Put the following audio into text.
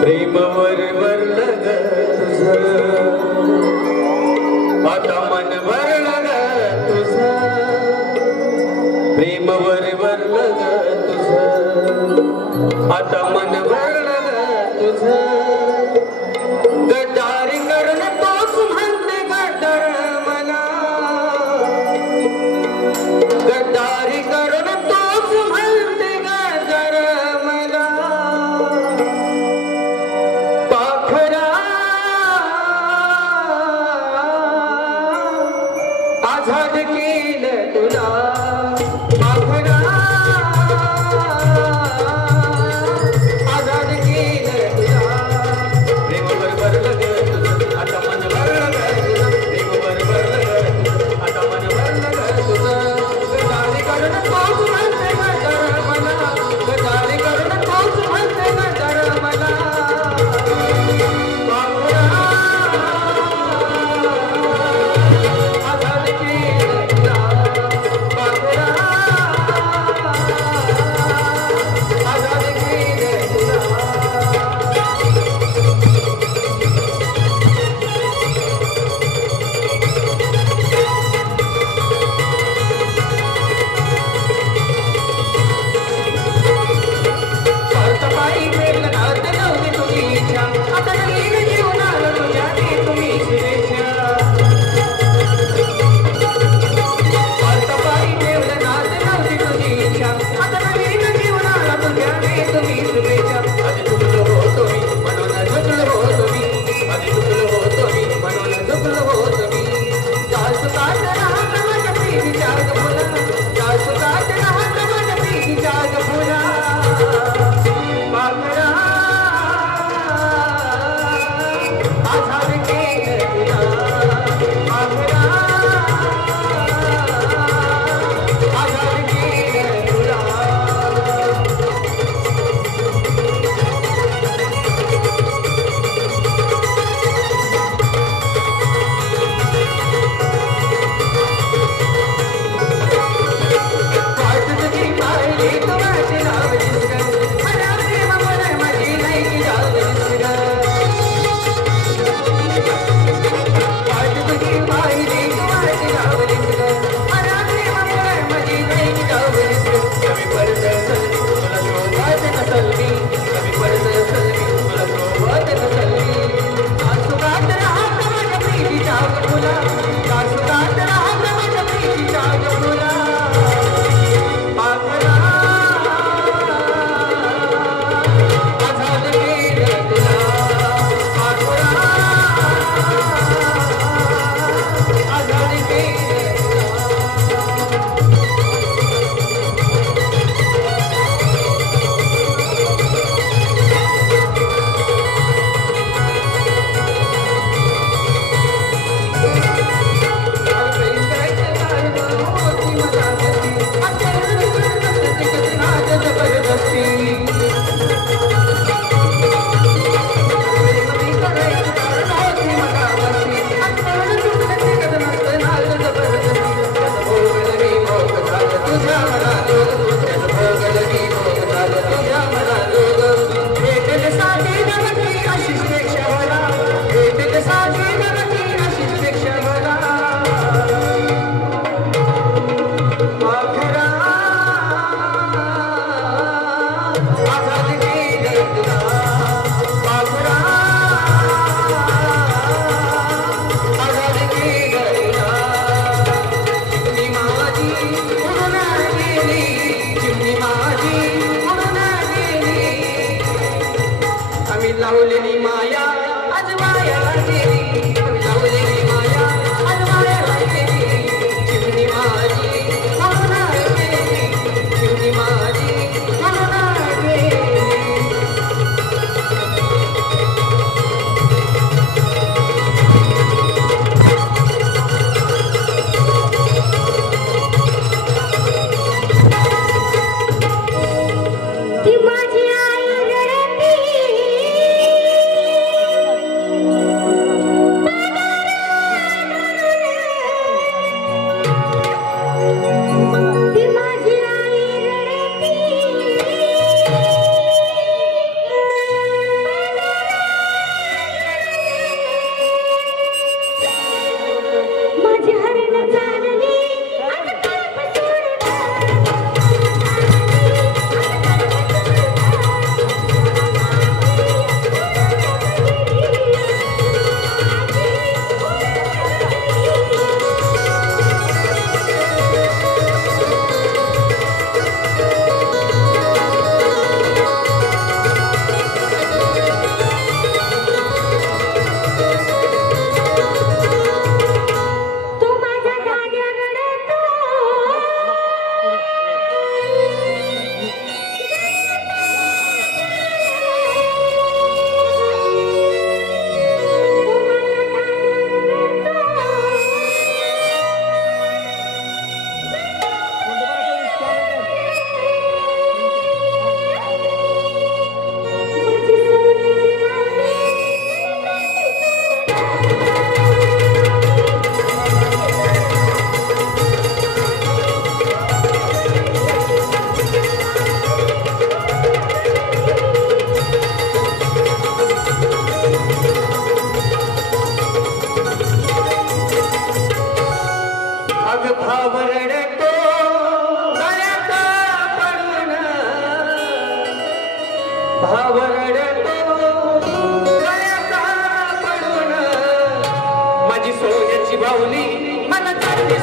प्रेम वर वरलं तुझ आता मन भरलं तुझ. प्रेम वर वरलं तुझ. आता मन भरलं तुझ. माझी सोन्याची बाहुली मला चालली